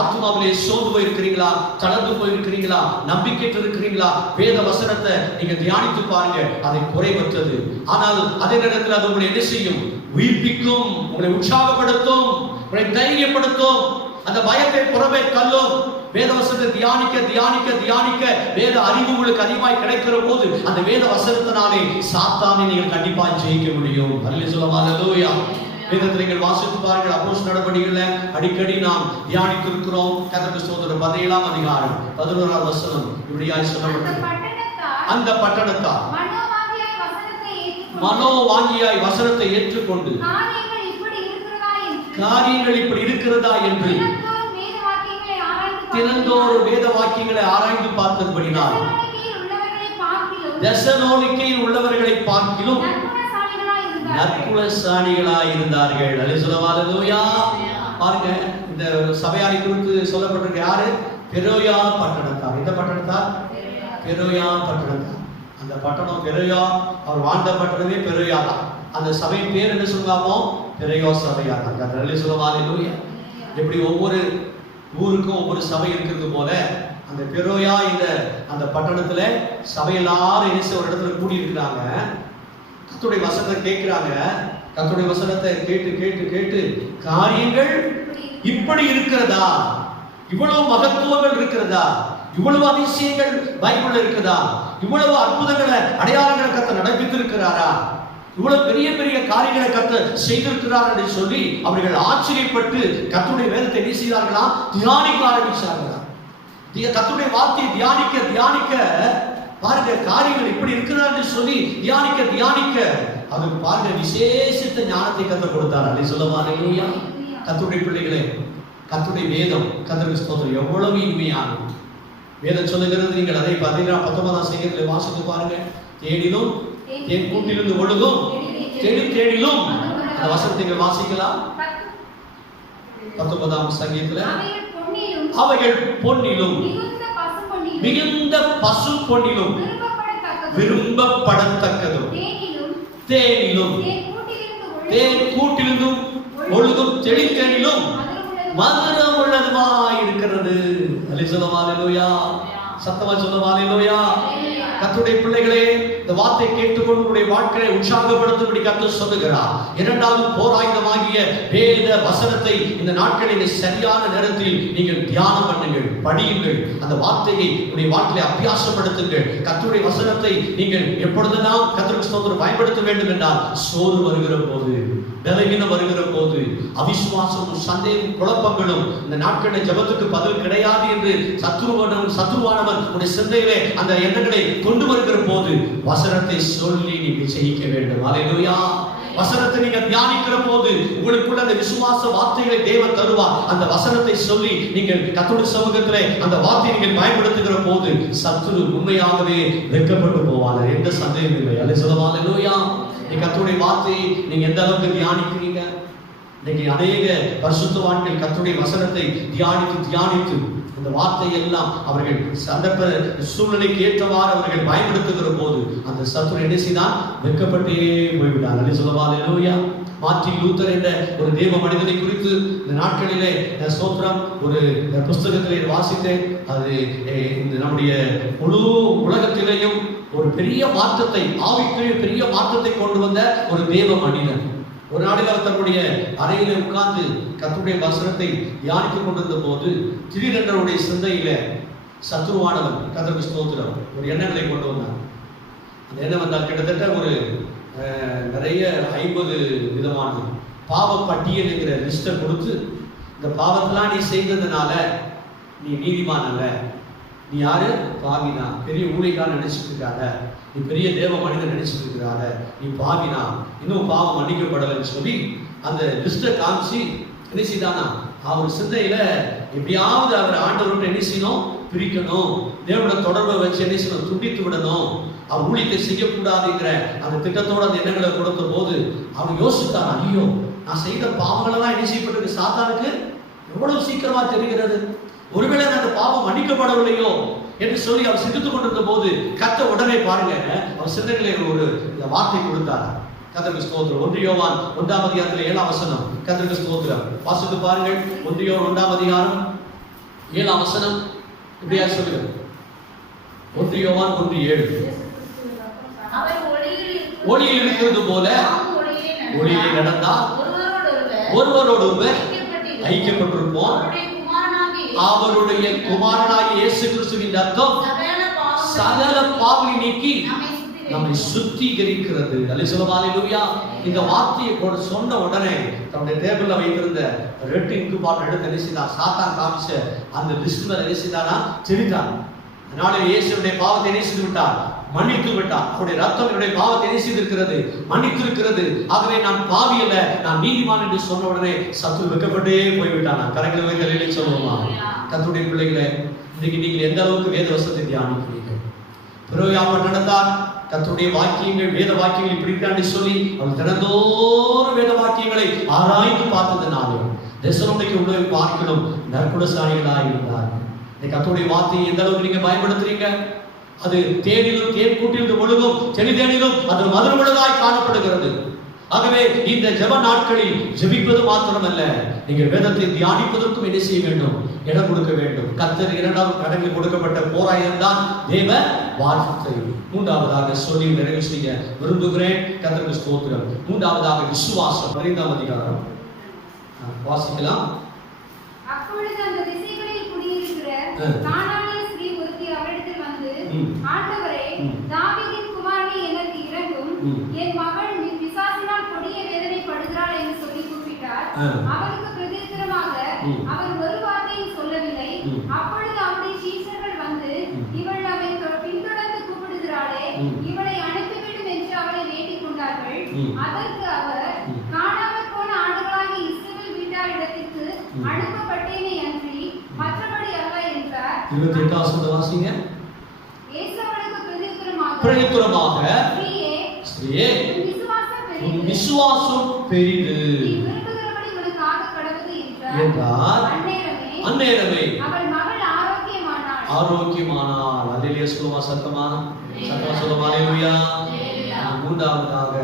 ஆத்துமாவிலே சோர்ந்து போயிருக்கிறீங்களா, தளர்ந்து போயிருக்கிறீங்களா, நம்பிக்கையற்று இருக்கிறீங்களா, வேத வசனத்தை நீங்க தியானித்து பாருங்க, அதை குறைவற்றது. ஆனால் அதே நேரத்தில் அது உங்களை என்ன செய்யும், உயிர்ப்பிக்கும், உங்களை உற்சாகப்படுத்தும், உங்களை தைரியப்படுத்தும், அந்த பயத்தை புறமே தள்ளும். வேத வசனத்தை தியானிக்க வேத அறிவு உங்களுக்கு அதிகமாய் கிடைக்கிற போது அந்த வேத வசனத்தினாலே சாத்தானை நீங்கள் கண்டிப்பாக ஜெயிக்க முடியும். அல்லேலூயா. வேதத்தை நீங்கள் வாசித்து பாருங்கள். அப்போஸ்தலர் நடவடிக்கைகளை அடிக்கடி நாம் தியானித்து இருக்கிறோம். கர்த்தருக்கு ஸ்தோத்திரம். 17ஆம் அதிகாரம் 11ஆவது வசனம் இப்படியாய் சொல்லப்பட்டிருக்கிறது, அந்த பட்டணத்தார் மனோவாஞ்சியாய் வசனத்தை ஏற்றுக்கொண்டு காரியங்கள் இப்படி இருக்கிறதா என்று தினந்தோறும் வேத வாக்கியங்களை ஆராய்ந்து பார்த்தபடினால் தெசலோனிக்கேயில் உள்ளவர்களை பார்க்கிலும் நற்குணசாலிகளாய் இருந்தார்கள். அல்லேலூயா. பாருங்க, இந்த சபையாரை குறித்து சொல்லப்பட்டிருக்க யாரு, பெரோயா பட்டணத்தார். இந்த பட்டணத்தார் பெரோயா பட்டணத்தார். அந்த பட்டணம் பெரோயா, அவர் வாழ்ந்த பட்டணமே பெரோயா தான். அந்த சபையின் பேர் என்ன சொல்லாமோ, பெரோயா சபையா தான். அல்லேலூயா. எப்படி ஒவ்வொரு ஊருக்கும் ஒவ்வொரு சபை இருக்கிறது போல அந்த பெரோயா இந்த அந்த பட்டணத்துல சபை எல்லாரும் என்ன ஒரு இடத்துல கூடி இருக்கிறாங்க. கர்த்தருடைய வசனத்தை கேட்கிறாங்க. கர்த்தருடைய வசனத்தை கேட்டு காரியங்கள் இப்படி இருக்கிறதா, இவ்வளவு மகத்துவங்கள் இருக்கிறதா, இவ்வளவு அதிசயங்கள் பைபிள்ல இருக்குதா, இவ்வளவு அற்புதங்களை அடையாளங்களை கர்த்தர் நடப்பித்திருக்கிறாரா, இவ்வளவு பெரிய பெரிய காரியங்களை கர்த்தர் செய்திருக்கிறார் என்று சொல்லி அவர்கள் ஆச்சரியப்பட்டு கர்த்தருடைய வேதத்தை என்ன செய்தார்களா, தியானிக்க ஆரம்பிச்சார்களா. கர்த்தருடைய வார்த்தையை தியானிக்க பாருங்க, காரியங்கள் இப்படி இருக்கிறான்னு சொல்லி தியானிக்க அதுக்கு பாருங்க விசேஷித்த ஞானத்தை கர்த்தர் கொடுத்தார். அல்லேலூயா. கர்த்தருடைய பிள்ளைகளே, கர்த்தருடைய வேதம், கர்த்தருக்கு ஸ்தோத்திரம், எவ்வளவு இனிமையானது. வேதம் சொல்லுகிறது, நீங்கள் அதை 19ஆம் சங்கீதத்தில் வாசித்து பாருங்க, தேடிலும் தேன் கூட்டிலிருந்து ஒழுகும், தேடிலும் அந்த வசனத்தை வாசிக்கலாம். 19ஆம் சங்கீதத்தில் அவைகள் பொன்னிலும் மிகுந்த பசு பொன்னிலும் விரும்பப்படத்தக்கதும் தேனிலும் தேன் கூட்டிலிருந்தும் ஒழுகும் தெளித்தேனிலும் மதுரம் உள்ளதுமாய் இருக்கிறது. அல்லேலூயா. சத்தமா சொல்லுங்க அல்லேலூயா. கர்த்தருடைய பிள்ளைகளே, இந்த வார்த்தை கேட்டுக்கொண்டு உங்களுடைய வாழ்க்கையை உற்சாகப்படுத்தும்படி கர்த்தர் சொல்லுகிறார். 2வது போராயுதமாகிய வேத வசனத்தை இந்த நாட்களில் சரியான நேரத்தில் நீங்கள் தியானம் பண்ணுங்கள், படியுங்கள், அந்த வார்த்தையை உங்களுடைய வாழ்க்கையை அபியாசப்படுத்துங்கள். கர்த்தருடைய வசனத்தை நீங்கள் எப்பொழுதெல்லாம் கர்த்தருக்கு ஸ்தோத்திரம் பயன்படுத்த வேண்டும் என்றால், சோறு வருகிற போது, பலவீனம் வருகிற போது, அவிசுவாசமும் சந்தேகம் குழப்பங்களும் இந்த நாட்களில் ஜெபத்துக்கு பதில் கிடையாது என்று சத்துருவானவன் உடைய சிந்தையிலே அந்த எண்ணங்களை கொண்டு வருகிற போது வசனத்தை சொல்லி நீங்க ஜெயிக்க வேண்டும். அல்லேலூயா. வசனத்தை நீங்க தியானிக்கிற போது உங்களுக்குள்ள அந்த விசுவாச வார்த்தைகளை தேவன் தருவார். அந்த வசனத்தை சொல்லி நீங்கள் கர்த்தருடைய சமூகத்திலே அந்த வார்த்தையை நீங்கள் பயன்படுத்துகிற போது சத்துரு உண்மையாகவே வெட்கப்பட்டு போவார். எந்த சந்தேகமும் இல்லை. அல்லேலூயா. கர்த்தருடைய வார்த்தையை நீங்க எந்த அளவுக்கு தியானிக்கிறீங்க? இன்னைக்கு அநேக பரிசுத்தவான்கள் கர்த்தருடைய வசனத்தை தியானித்து அந்த வார்த்தை எல்லாம் அவர்கள் சந்தர்ப்ப சூழ்நிலைக்கு ஏற்றவாறு அவர்கள் பயன்படுத்துகிற போது அந்த சத்துரு என்ன செய்தான்? வெட்கப்பட்டே போய்விட்டார். அல்ல சொல்லவா? அல்லேலூயா. மார்ட்டின் லூத்தர் என்ற ஒரு தேவ மனிதனை குறித்து இந்த நாட்களிலே ஸ்தோத்திரம் ஒரு புஸ்தகத்திலே வாசித்தேன். அது நம்முடைய முழு உலகத்திலேயும் ஒரு பெரிய மாற்றத்தை, ஆவிக்குரிய பெரிய மாற்றத்தை கொண்டு வந்த ஒரு தேவ மனிதன். ஒரு நாளில் அவர் தன்னுடைய அறையில உட்கார்ந்து கர்த்தருடைய வசனத்தை தியானித்துக் கொண்டிருந்த போது திடீரென்றவருடைய சிந்தையில சத்துருவானவன், கர்த்தருக்கு ஸ்தோத்திரம், ஒரு எண்ணங்களை கொண்டு வந்தான். அந்த எண்ணம் வந்தால் கிட்டத்தட்ட ஒரு நிறைய 50 விதமான பாவ பட்டியல் என்கிற லிஸ்ட்டை கொடுத்து, இந்த பாவத்தெல்லாம் நீ செய்ததுனால நீ நீதிமான் அல்ல, நீ யாரு? பாவினா, பெரிய ஊழியக்காரன் நினைச்சிட்டு இருக்காத, நீ பெரிய தேவ மனிதன் நினைச்சிட்டு இருக்கிறாத, நீ பாவினா, இன்னும் பாவம் மன்னிக்கப்படலைன்னு சொல்லி அந்த லிஸ்ட்டை காமிச்சு என்ன செய்தானா? அவர் சிந்தையில எப்படியாவது அவர் ஆண்டவர்கிட்ட என்ன செய்யணும்? பிரிக்கணும், தேவனோட தொடர்பை வச்சு என்ன செய்யணும்? துண்டித்து விடணும், அவர் ஊழியத்தை செய்யக்கூடாதுங்கிற அந்த திட்டத்தோட அந்த எண்ணங்களை கொடுத்த போது அவர் யோசித்தார், ஐயோ நான் செய்த பாவங்களெல்லாம் என்ன செய்யப்பட்டிருக்கு? சாத்தானுக்கு எவ்வளவு சீக்கிரமா தெரிகிறது, ஒருவேளை அந்த பாவம் மன்னிக்கப்படவில்லையோ என்று சொல்லி அவர் சிந்தித்துக் கொண்டிருந்த போது கர்த்தர் உடனே பாருங்க அவர் சிந்தனையிலே ஒரு வார்த்தை கொடுத்தார். கர்த்தருக்கு ஸ்தோத்திரம். 1 யோவான் 1ஆம் அதிகாரத்தில் 7ஆம் வசனம். கர்த்தருக்கு ஸ்தோத்திரம். வாசித்து பாருங்கள். 1 யோவான் 1ஆம் அதிகாரம் 7ஆம் வசனம் இப்படியா சொல்லுங்க. 1 யோவான் 1:7. ஒளியில் இருக்கிறது போல ஒளியிலே நடந்தால் ஒருவரோடு ஒருவர் ஐக்கியப்பட்டிருப்போம். அவருடைய குமாரனாகிய இயேசு கிறிஸ்துவின் ரத்தம் சகல பாவங்களை நீக்கி நம்மை சுத்திகரிக்கிறது. அல்லேலூயா. இந்த வார்த்தையை சொன்ன உடனே தன்னுடைய டேபிள்ல வைத்திருந்த ரெட் இன்குபார்டர் எடுத்து நினைச்சார். சாத்தான் காமிச்ச அந்த லிஸ்ட் மேல நினைச்சானா தெரிந்தார். அதனால இயேசுடைய பாவத்தை நினைத்து விட்டார், மன்னித்து விட்டார். அவருடைய ரத்தம் என்னுடைய பாவத்தை நினைத்திருக்கிறது, மன்னித்திருக்கிறது. ஆகவே நான் பாவி அல்ல, நான் நீதிமான் என்று சொன்ன உடனே சத்துரு வெட்கப்பட்டே போய்விட்டான். கரங்களை வைத்தலையிலே சொல்லுவோமா? கர்த்தருடைய பிள்ளைகளே, இன்னைக்கு நீங்கள் எந்த அளவுக்கு வேத வசனத்தை தியானிக்கிறீர்கள்? பிரயோகம் நடந்தார். கர்த்தருடைய வாக்கியங்கள், வேத வாக்கியங்களை பிடிக்காண்டு சொல்லி அவர் தினந்தோறும் வேத வாக்கியங்களை ஆராய்ந்து பார்த்ததுனாலே தேசனுடைய உணவை பார்க்கணும் நற்குணசாலிகளாக இருந்தார்கள். கர்த்தருடைய வார்த்தையை எந்த அளவுக்கு நீங்க பயன்படுத்துறீங்க? அது தேனிலும் தேன் கூட்டிலும் ஒழுகும், செனிதேனிலும் அது மதுரமுள்ளதாய் காணப்படுகிறது. ஆகவே இந்த ஜெப நாட்களில் ஜெபிப்பது மாத்திரமல்ல, நீங்கள் வேதத்தை தியானிப்பதற்கும் என்ன செய்ய வேண்டும்? இடம் கொடுக்க வேண்டும். கர்த்தர் 2ஆவது கடலில் கொடுக்கப்பட்ட போராயம் தான் தேவ வார்த்தை. 3ஆவதாக சொல்லி நிறைவு செய்ய விரும்புகிறேன். கர்த்தருக்கு ஸ்தோத்திரம். 3ஆவதாக விசுவாசம். 5ஆம் அதிகாரம் வாசிக்கலாம். அப்பொழுது அந்த திசைகளில் குடியிருக்கிற கானானிய ஸ்திரீ ஒருத்தி அவரிடத்தில் வந்து, ஆண்டவரே, தாவீதின் குமாரனே, எனக்கு இரங்கும், என் மகள் பிசாசினால் கொடிய வேதனைப்படுகிறாள் என்று சொல்லி கூப்பிட்டார். அவருக்கு பிரதியுத்தரமாக அவர் ஒரு வார்த்தையும் சொல்லவில்லை. அப்பொழுது அவருடைய சீஷர்கள் வந்து, இவள் அவரை பின்தொடர்ந்து கூப்பிடுகிறாளே, இவளை அனுப்பிவிடும் என்று அவரை வேண்டிக் கொண்டார்கள். அதற்கு அவர், காணாமற் போன ஆண்டுகளாகிய இஸ்ரவேல் வீட்டாரிடத்திற்கு அனுப்பப்பட்டேனே அன்றி மற்றபடி அல்ல என்றார். 28ஆம் வசனம் வாசிங்க. இயேசு அவளுக்கு பிரதியுத்தரமாக, ஸ்திரீயே, உன் விசுவாசம் பெரிது என்றார். அந்நேரமே அவள் மகள் ஆரோக்கியமானாள். அல்லேலூயா. சொல்லுமா? சத்தமா சொல்லுமா? அல்லேலூயா. 3ஆவதாக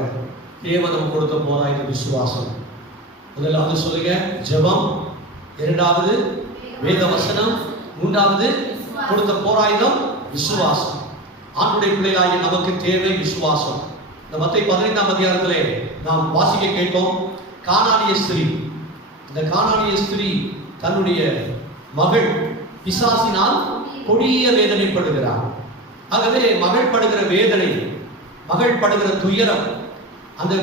தேவன் கொடுத்த போராயம் விசுவாசம். முதலாவது சொல்லுங்க ஜெபம், 2ஆவது வேத வசனம், 3ஆவது கொடுத்த போராயுதம் விசுவாசம். ஆண்டுடைய பிள்ளைகளாகிய நமக்கு தேவை விசுவாசம். இந்த மத்தேயு 15ஆம் அதிகாரத்திலே நாம் வாசிக்க கேட்டோம். கானானிய ஸ்திரீ, இந்த கானானிய ஸ்திரீ தன்னுடைய மகள் பிசாசினால் கொடிய வேதனைப்படுகிறார். ஆகவே மகள் படுகிற வேதனை, மகள் படுகிற துயரம், அந்த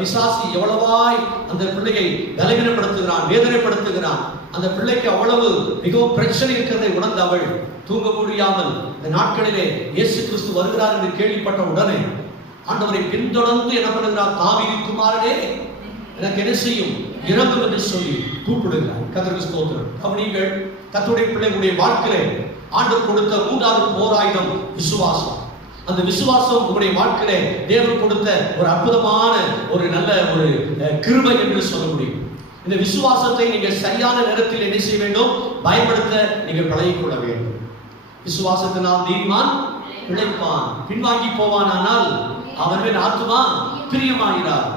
பிசாசி எவ்வளவாய் அந்த பிள்ளையை பலவீனப்படுத்துகிறான், வேதனைப்படுத்துகிறான். அந்த பிள்ளைக்கு அவ்வளவு மிகவும் பிரச்சனை இருக்கிறதை உணர்ந்த அவள் தூங்க முடியாமல் இந்த நாட்களிலே இயேசு கிறிஸ்து வருகிறார் என்று கேள்விப்பட்ட உடனே ஆண்டவரை பின்தொடர்ந்து என்ன பண்ணுகிறார்? தாவீதின் குமாரனே, எனக்கு என்ன செய்யும்? இரங்கும் என்று சொல்லி கூப்பிடுகிறார். கர்த்தருக்கு ஸ்தோத்திரம். கவனிங்கள், கர்த்தருடைய பிள்ளைகளுடைய வாழ்க்கையிலே ஆண்டவர் கொடுத்த 3ஆவது போராயுதம் விசுவாசம். அந்த விசுவாசம் உங்களுடைய வாழ்க்கையிலே தேவன் கொடுத்த ஒரு அற்புதமான ஒரு நல்ல ஒரு கிருபை என்று சொல்ல முடியும். இந்த விசுவாசத்தை நீங்கள் சரியான நேரத்தில் என்ன செய்ய வேண்டும்? பயன்படுத்த நீங்கள் பழகிக்கொள்ள வேண்டும். விசுவாசத்தினால் நீதிமான் பிழைப்பான், பின்வாங்கி போவானால் அவன் மேல் ஆத்துமா பிரியமாகிறார்.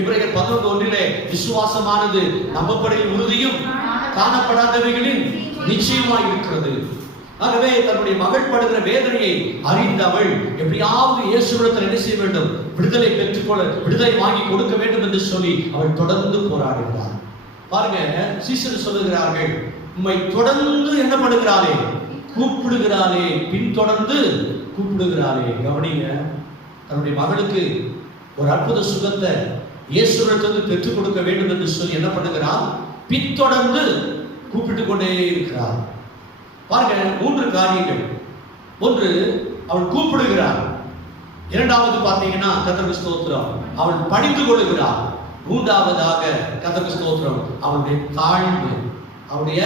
எபிரேயர் 11:1 விசுவாசமானது நம்பப்படுகிற உறுதியும் காணப்படாதவைகளின் நிச்சயமாய் இருக்கிறது. ஆகவே தன்னுடைய மகள் படுகிற வேதனையை அறிந்த அவள் எப்படியாவது இயேசுவிடத்தில் என்ன செய்ய வேண்டும்? விடுதலை பெற்றுக்கொள்ள, விடுதலை வாங்கி கொடுக்க வேண்டும் என்று சொல்லி அவள் தொடர்ந்து போராடுகிறார். பாருங்க, சீசர் சொல்லுகிறார்கள், உம்மை தொடர்ந்து என்ன பண்ணுகிறாளே? கூப்பிடுகிறாளே, பின்தொடர்ந்து கூப்பிடுகிறாளே. கவனிங்க, தன்னுடைய மகளுக்கு ஒரு அற்புத சுகத்தை இயேசுவிடத்திலிருந்து பெற்றுக் கொடுக்க வேண்டும் என்று சொல்லி என்ன பண்ணுகிறார்? பின்தொடர்ந்து கூப்பிட்டு கொண்டே இருக்கிறார். பாருங்க, 3 காரியங்கள். ஒன்று, அவள் கூப்பிடுகிறார். இரண்டாவது பார்த்தீங்கன்னா கர்த்தருக்கு ஸ்தோத்திரம், அவள் பணிந்து கொள்ளுகிறார். மூன்றாவதாக கர்த்தருக்கு ஸ்தோத்திரம், அவளுடைய தாழ்மை, அவளுடைய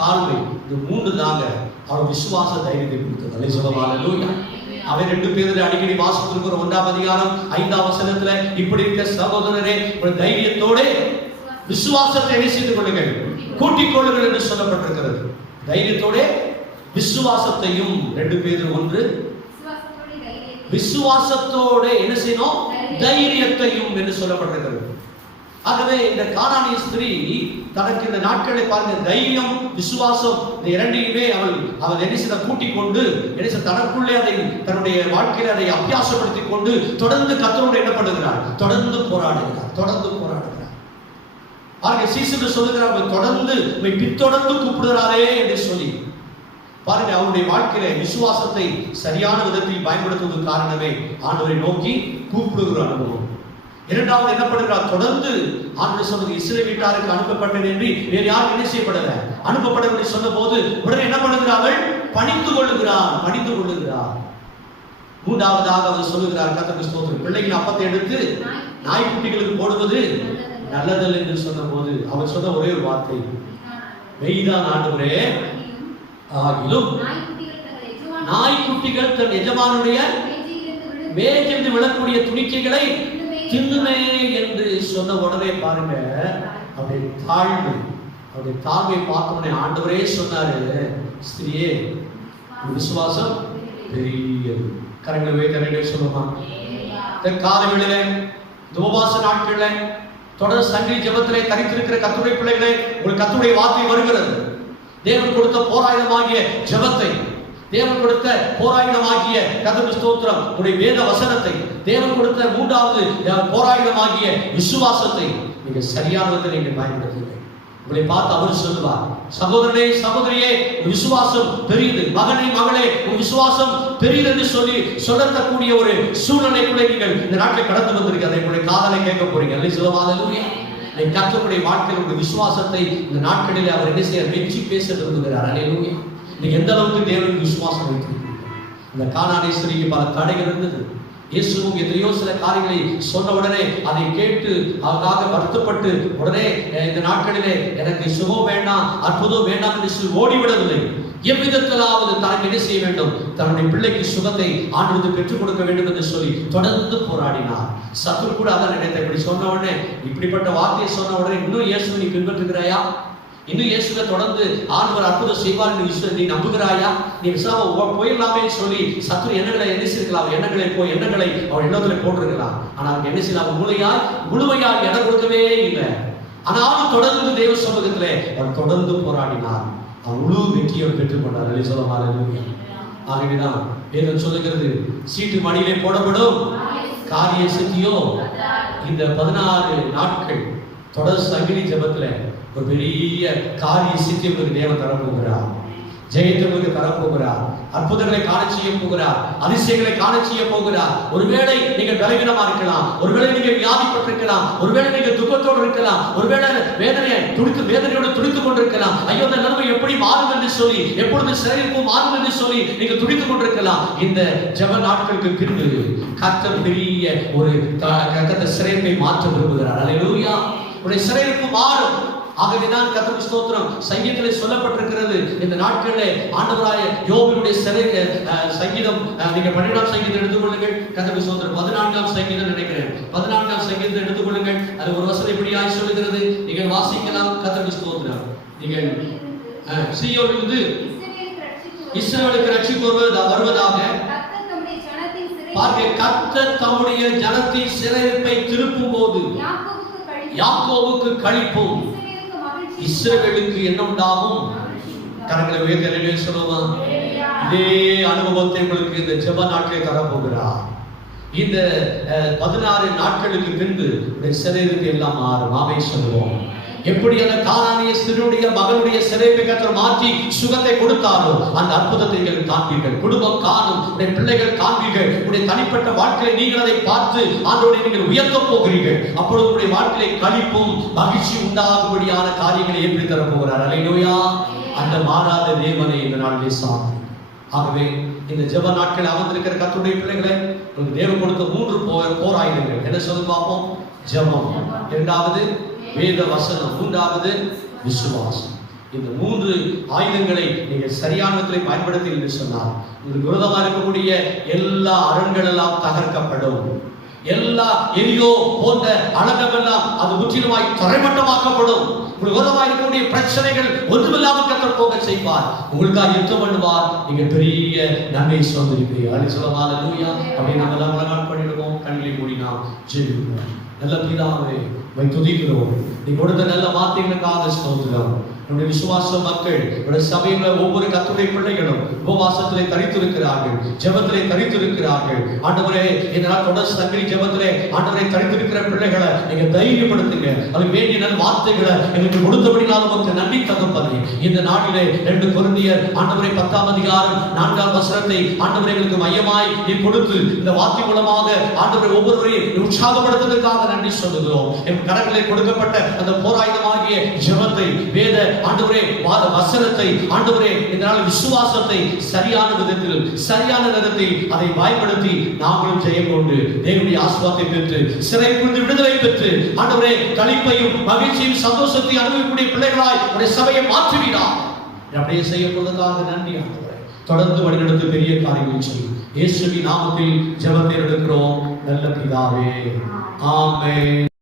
தாழ்மை. இந்த 3 தாங்க அவள் விசுவாச தைரியத்தை கொடுத்தது. அல்லேலூயா. அவன் 2 பேர் அடிக்கடி வாசித்திருக்கிற 1ஆம் அதிகாரம் 5ஆம் வசனத்துல இப்படி இருக்க சகோதரரே, ஒரு தைரியத்தோட விசுவாசத்தை செய்து கொள்ளுங்கள், கூட்டிக் கொள்ளுங்கள் என்று சொல்லப்பட்டிருக்கிறது. தைரியத்தோட விசுவாசத்தையும் 2 பேர் 1 விசுவாசத்தோட என்ன செய்யணும்? தைரியத்தையும் என்று சொல்லப்பட்டிருக்கிறது. ஆகவே இந்த கானானிய ஸ்திரீ தனக்கு இந்த நாட்களை பாருங்க, தைரியம் விசுவாசம் இந்த இரண்டையுமே அவள் என்ன செய்த கூட்டிக் கொண்டு என்ன செய்த தனக்குள்ளே அதை தன்னுடைய வாழ்க்கையில அதை அபியாசப்படுத்திக் கொண்டு தொடர்ந்து கர்த்தரோடு என்ன பண்ணுகிறார்? தொடர்ந்து போராடுகிறார். பாருங்க, சீசர் சொல்லுகிறார், தொடர்ந்து பின்தொடர்ந்து கூப்பிடுகிறாரே என்று சொல்லி. பாருங்க, அவருடைய வாழ்க்கையில விசுவாசத்தை சரியான விதத்தில் பயன்படுத்துவதற்கு காரணமே ஆண்டவரை நோக்கி கூப்பிடுகிற அனுபவம். இரண்டாவது என்ன பண்ணுகிறார்? தொடர்ந்து ஆண்டவர் சொன்னது, இஸ்ரவேல் வீட்டாருக்கு அனுப்பப்பட்டேன் என்று வேறு யாரும் என்ன செய்யப்படல, அனுப்பப்படவில்லை சொன்ன போது உடனே என்ன பண்ணுகிறார்கள்? பணிந்து கொள்ளுகிறார். மூன்றாவதாக அவர் சொல்லுகிறார், கர்த்தருக்கு ஸ்தோத்திரம், பிள்ளைகளின் அப்பத்தை எடுத்து நாய்க்குட்டிகளுக்கு போடுவது நல்லதல்ல என்று சொன்ன போது அவர் சொன்ன ஒரே ஒரு வார்த்தை, மெய்தான் ஆண்டவரே, ஆகிலும் நாய்க்குட்டிகள் தன் எஜமானுடைய மேஜிலிருந்து விழக்கூடிய துணிக்கைகளை தின்னுமே என்று சொன்ன உடனே பாருங்க, அவருடைய தாழ்மை பார்த்தோன்னே ஆண்டவரே சொன்னாரு, ஸ்திரியே, விசுவாசம் பெரியது. கரங்களை வைத்து சொல்லுமா? காலவேளையில உபவாச நாட்கள்ல தொடர் சங்கி ஜெபத்திலே தரித்திருக்கிற கர்த்தருடைய பிள்ளைகளே, உங்களுக்கு கர்த்தருடைய வார்த்தை வருகிறது. தேவன் கொடுத்த போராயுதமாகிய ஜெபத்தை, தேவன் கொடுத்த போராயுதமாகிய கர்த்தருக்கு ஸ்தோத்திரம், உடைய வேத வசனத்தை, தேவன் கொடுத்த 3வது போராயுதமாகிய விசுவாசத்தை நீங்க சரியான விதத்தில் நீங்க பயன்படுத்துங்க. உங்களை பார்த்து அவர் சொல்லுவார், சகோதரனே சகோதரியே, விசுவாசம் பெரியது, மகனே மகளே, உன் விசுவாசம் பெரியது என்று சொல்லி சொல்லக்கூடிய ஒரு சூழ்நிலைக்குள்ளே நீங்கள் இந்த நாட்டில் கடந்து வந்திருக்கு. அதை உங்களுடைய காதலை கேட்க போறீங்க. அல்லேலூயா. கர்த்தருடைய வாழ்க்கையில் உங்கள் விசுவாசத்தை இந்த நாட்களில் அவர் என்ன செய்ய மெச்சி பேச விரும்புகிறார். அல்லேலூயா. நீங்க எந்த அளவுக்கு தேவனுக்கு விசுவாசம் வைத்திருக்கிறீர்கள்? இந்த கானானிய ஸ்திரீக்கு பல தடைகள் இருந்தது. இயேசுவும் எத்தனையோ சில காரியங்களை சொன்ன உடனே அதை கேட்டு அதற்காக வருத்தப்பட்டு உடனே இந்த நாட்களிலே எனக்கு சுகம் வேண்டாம், அற்புதம் வேண்டாம் என்று சொல்லி ஓடிவிடவில்லை. எவ்விதத்திலாவது தனக்கு என்ன செய்ய வேண்டும்? தன்னுடைய பிள்ளைக்கு சுகத்தை ஆண்டவருக்கு பெற்றுக் கொடுக்க வேண்டும் என்று சொல்லி தொடர்ந்து போராடினார். சத்துரு கூட அதான் நினைத்த, இப்படி சொன்ன உடனே, இப்படிப்பட்ட வார்த்தையை சொன்ன உடனே, இன்னும் இயேசுவை நீ பின்பற்றுகிறாயா? இன்னும் இயேசுவை தொடர்ந்து ஆண்டவர் அற்புதம் செய்வார் நீ நம்புகிறாயா? நீ விசாம போயிடலாமே சொல்லி சத்துரு எண்ணங்களை என்ன செய்யலாம்? எண்ணங்களை அவன் எண்ணத்துல போட்டிருக்கலாம். ஆனால் என்ன செய்யலாம்? முழுமையால் இடம் கொடுக்கவே இல்லை. ஆனாலும் தொடர்ந்து தேவ சமூகத்திலே அவன் தொடர்ந்து போராடினார். அவன் முழு வெற்றியை பெற்றுக்கொண்டார். ஆகவேதான் வேதம் சொல்லுகிறது, சீட்டு மடியிலே போடப்படும் காரிய சித்தியோ. இந்த 16 நாட்கள் தொடர் சங்கிலி ஜெபத்துல ஒரு பெரிய காரிய சித்தி உங்களுக்கு தேவன் தரப்போகிறார். ஜெயத்தை உங்களுக்கு தரப்போகிறார். அற்புதங்களை காண செய்ய போகிறார். அதிசயங்களை காண செய்ய போகிறார். ஒருவேளை நீங்கள் பலவீனமா இருக்கலாம், ஒருவேளை நீங்கள் வியாதிப்பட்டிருக்கலாம், ஒருவேளை நீங்கள் துக்கத்தோடு இருக்கலாம், ஒருவேளை வேதனையோடு துடித்துக் கொண்டிருக்கலாம். ஐயோ, இந்த நிலைமை எப்படி மாறும் என்று சொல்லி, எப்பொழுது சிறைப்பு மாறும் என்று சொல்லி நீங்கள் துடித்துக் கொண்டிருக்கலாம். இந்த ஜெப நாட்களுக்கு பின்பு கர்த்தர் பெரிய ஒரு சிறைப்பை மாற்ற விரும்புகிறார். அல்லேலூயா. உடைய சிறைப்பு மாறும். ஆகவேதான் கர்த்தருக்கு ஸ்தோத்திரம் சங்கீதத்திலே சொல்லப்பட்டிருக்கிறது. இந்த நாட்களிலே ஆண்டவராய யோபுடைய சிறை சங்கீதம் நீங்க 12ஆம் சங்கீதம் எடுத்துக்கொள்ளுங்கள். கர்த்தருக்கு ஸ்தோத்திரம் 14ஆம் சங்கீதம் நினைக்கிறேன். 14ஆம் சங்கீதத்தை எடுத்துக்கொள்ளுங்கள். அது ஒரு வசனம் இப்படியாய் சொல்லுகிறது. நீங்கள் வாசிக்கலாம். கர்த்தருக்கு ஸ்தோத்திரம். நீங்கள் சீயோனிலிருந்து இஸ்ரவேலுக்கு ரட்சிப்பு வருவதாக கர்த்தர் தம்முடைய ஜனத்தின் சிறையிருப்பை திருப்பும் போது யாக்கோபுக்கு களிப்பும் இஸ்ரவேலுக்கு என்ன உண்டாகும்? கரங்களை உயர்த்தி சொல்லுவா. இதே அனுபவத்தை உங்களுக்கு இந்த ஜெப நாட்களை தரப்போகிறார். இந்த 16 நாட்களுக்கு பின்பு சிறையிருப்பு எல்லாம் மாறும். ஆமென் சொல்லுவோம். எப்படி அந்த கானானிய ஸ்திரீயுடைய மகனுடைய சிறைப்பை கர்த்தர் மாற்றி சுகத்தை கொடுத்தாரோ அந்த அற்புதத்தை நீங்கள் காண்பீர்கள். குடும்பம் காணும், உடைய பிள்ளைகள் காண்பீர்கள். உடைய தனிப்பட்ட வாழ்க்கையை நீங்கள் அதை பார்த்து ஆண்டவரை நீங்கள் உயர்த்த போகிறீர்கள். அப்பொழுது உடைய வாழ்க்கையை களிப்பும் மகிழ்ச்சி உண்டாகும்படியான காரியங்களை ஏற்படுத்தி தரப்போகிறார். அல்லேலூயா. அந்த மாறாத தேவனை இந்த நாளிலே சாமி. ஆகவே இந்த ஜெப நாட்கள் அமர்ந்திருக்கிற கர்த்தருடைய பிள்ளைகளை தேவன் கொடுத்த 3 போராயுதங்கள் என்ன சொல்லி பார்ப்போம்? ஜெபம், இரண்டாவது வேத வசனம், மூன்றாவது விசுவாசம். இந்த 3 ஆயுதங்களை நீங்கள் சரியான விதத்தில் பயன்படுத்தி என்று சொன்னால் உங்களுக்கு விரோதமாக இருக்கக்கூடிய எல்லா அரண்கள் எல்லாம் தகர்க்கப்படும். எல்லா எரியோ போன்ற அழகமெல்லாம் அது முற்றிலுமாய் தரைமட்டமாக்கப்படும். உங்களுக்கு விரோதமாக இருக்கக்கூடிய பிரச்சனைகள் ஒன்றுமில்லாமல் கர்த்தர் போக செய்வார். உங்களுக்காக யுத்தம் பண்ணுவார். நீங்க பெரிய நன்மை சுதந்திரிப்பீர்கள். சொல்லலாம் அல்லேலூயா. அப்படி நம்ம எல்லாம் முழங்கால் பண்ணிடுவோம். கண்களை மூடி நாம் ஜெபிப்போம். நல்ல பிதாவே மை துதிக்கிறோம். நீ கொடுத்த நல்ல வார்த்தைகளுக்காக ஸ்தோத்திரம். நம்முடைய விசுவாச மக்கள் நம்முடைய சபையில ஒவ்வொரு கர்த்தருடைய பிள்ளைகளும் உபவாசத்திலே தரித்திருக்கிறார்கள், ஜெபத்திலே தரித்திருக்கிறார்கள். ஆண்டவரே இந்த நாள் தொடர் சங்கரி ஜெபத்திலே ஆண்டவரை தரித்திருக்கிற பிள்ளைகளை நீங்க தைரியப்படுத்துங்க. அது வேண்டிய நல்ல வார்த்தைகளை எங்களுக்கு கொடுத்தபடினாலும் உங்களுக்கு நன்றி தகப்பனே. இந்த நாளிலே 2 கொரிந்தியர் ஆண்டவரை 10ஆம் அதிகாரம் 4ஆம் வசனத்தை ஆண்டவரை எங்களுக்கு மையமாய் நீ கொடுத்து இந்த வார்த்தை மூலமாக ஆண்டவரை ஒவ்வொருவரையும் உற்சாகப்படுத்துவதற்காக நன்றி சொல்லுகிறோம். என் கரங்களில் கொடுக்கப்பட்ட அந்த போராயுதமாகிய ஜெபத்தை, வேத ஆண்டவரே வசனத்தை, ஆண்டவரே இந்த நாள் விசுவாசத்தை சரியான விதத்தில் சரியான நேரத்தில் அதை பயன்படுத்தி நாங்களும் ஜெயம் கொண்டு தேவனுடைய ஆசீர்வாதத்தை பெற்று சிறையிலிருந்து விடுதலை பெற்று ஆண்டவரே களிப்பையும் மகிழ்ச்சியும் சந்தோஷத்தை அனுபவிக்கக்கூடிய பிள்ளைகளாய் உடைய சபையை மாற்றுவீராக. அப்படியே செய்யப்படுவதற்காக நன்றி ஆண்டவரே. தொடர்ந்து வழிநடத்த பெரிய காரியங்களை செய்யும் இயேசுவின் நாமத்தில் ஜெபத்தை எடுக்கிறோம் நல்ல பிதாவே. ஆமென்.